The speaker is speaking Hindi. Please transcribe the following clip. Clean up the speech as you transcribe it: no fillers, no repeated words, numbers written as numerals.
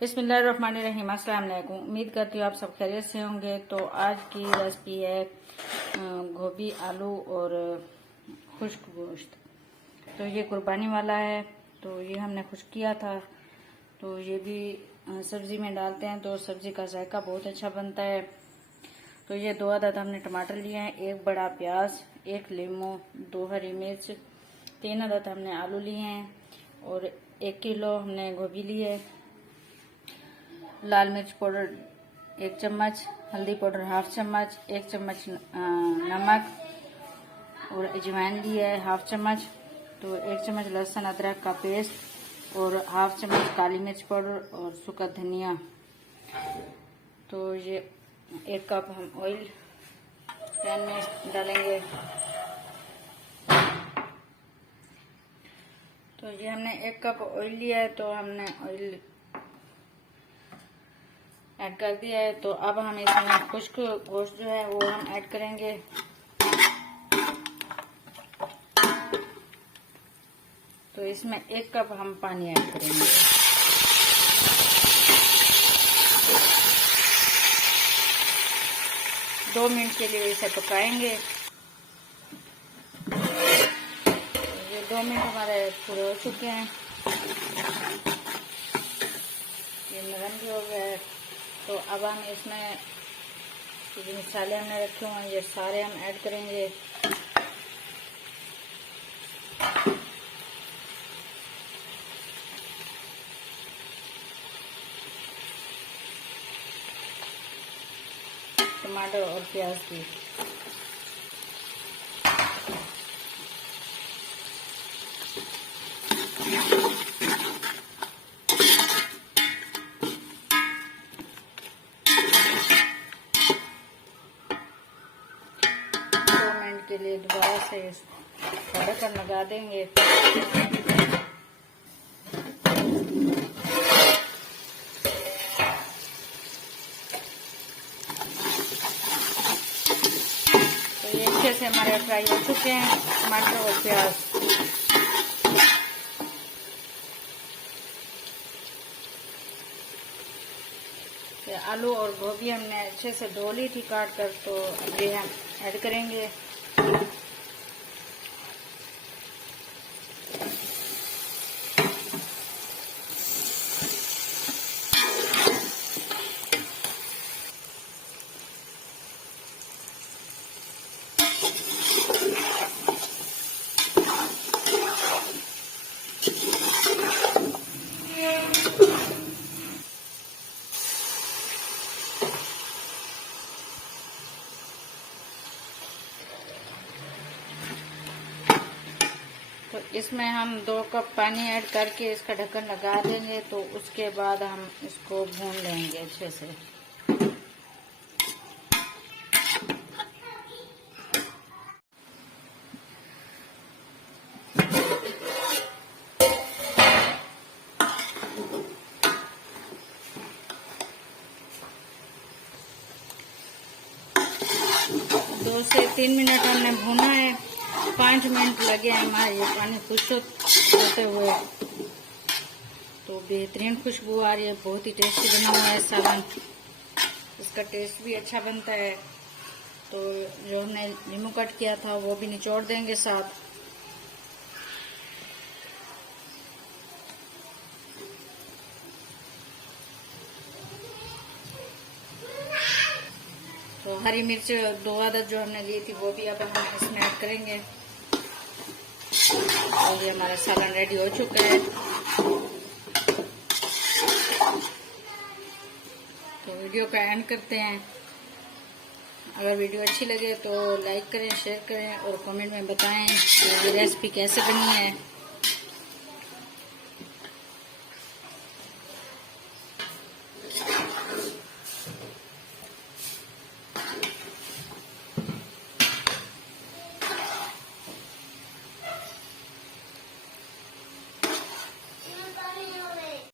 बिस्मिल्लाहिर्रहमानिर्रहीम। अस्सलाम वालेकुम। उम्मीद करती हूँ आप सब खैरियत से होंगे। तो आज की रेसिपी है गोभी, आलू और खुश्क गोश्त। तो ये कुर्बानी वाला है, तो ये हमने खुश्क किया था। तो ये भी सब्जी में डालते हैं तो सब्जी का जायका बहुत अच्छा बनता है। तो ये 2 अदद हमने टमाटर लिए हैं, 1 बड़ा प्याज, 1 लीमू, 2 हरी मिर्च, 3 अदद हमने आलू लिए हैं और 1 किलो हमने गोभी ली है। लाल मिर्च पाउडर 1 चम्मच, हल्दी पाउडर 1/2 चम्मच, 1 चम्मच नमक और अजवाइन ली है 1/2 चम्मच। तो 1 चम्मच लहसुन अदरक का पेस्ट और 1/2 चम्मच काली मिर्च पाउडर और सूखा धनिया। तो ये 1 कप हम ऑयल पैन में डालेंगे। तो ये हमने 1 कप ऑयल लिया है, तो हमने ऑयल ऐड कर दिया है। तो अब हम इसमें खुश्क गोश्त जो है वो हम ऐड करेंगे। तो इसमें 1 कप हम पानी ऐड करेंगे। दो मिनट के लिए इसे पकाएंगे। ये 2 मिनट हमारे पूरे हो चुके हैं। ये नरम भी हो गया है। तो अब हम इसमें जो मसाले हमने रखे हुए हैं ये सारे हम ऐड करेंगे। टमाटर और प्याज भी। के लिए दोबारा से ढक्कन लगा देंगे। तो ये अच्छे से हमारे फ्राई हो चुके हैं टमाटर और प्याज। आलू और गोभी हमने अच्छे से धो ली थी काट कर, तो ये हम ऐड करेंगे। तो इसमें हम 2 कप पानी ऐड करके इसका ढक्कन लगा देंगे। तो उसके बाद हम इसको भून लेंगे अच्छे से। दो से 3 मिनट हमने भूना है। 5 मिनट लगे हमारे ये पानी खुश्क होते हुए। तो बेहतरीन खुशबू आ रही है। बहुत ही टेस्टी बना हुआ है सालन। इसका टेस्ट भी अच्छा बनता है। तो जो हमने नींबू कट किया था वो भी निचोड़ देंगे साथ। तो हरी मिर्च 2 अदद जो हमने ली थी वो भी अब हम इसमें ऐड करेंगे। और ये हमारा सालन रेडी हो चुका है। तो वीडियो का एंड करते हैं। अगर वीडियो अच्छी लगे तो लाइक करें, शेयर करें और कमेंट में बताएं कि ये रेसिपी कैसे बनी है।